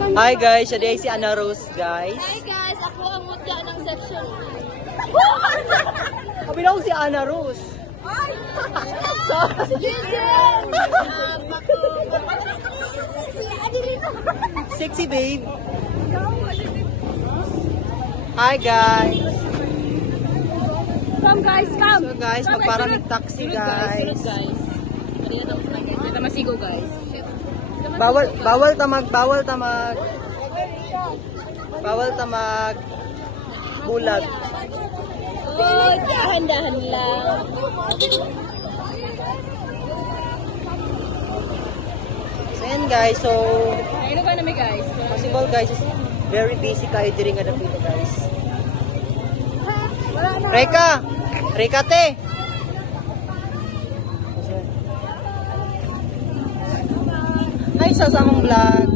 Hi guys, siya si Ana Rose guys. Hi guys, ako ang mutya ng section. Sabi na ko si Ana Rose. So, sexy babe. Hi guys. Come guys, come. So guys, magparaming taxi guys. Guys. Kanina tapos na guys. Ito masigo guys. Bawal tamag. Bawal tamag bulag. Oh, dahan-dahan lang. So yan guys, so Ano ba namin guys? possible guys is very busy kayo diri nga dapito guys. Reka te. Hi sa samong vlog.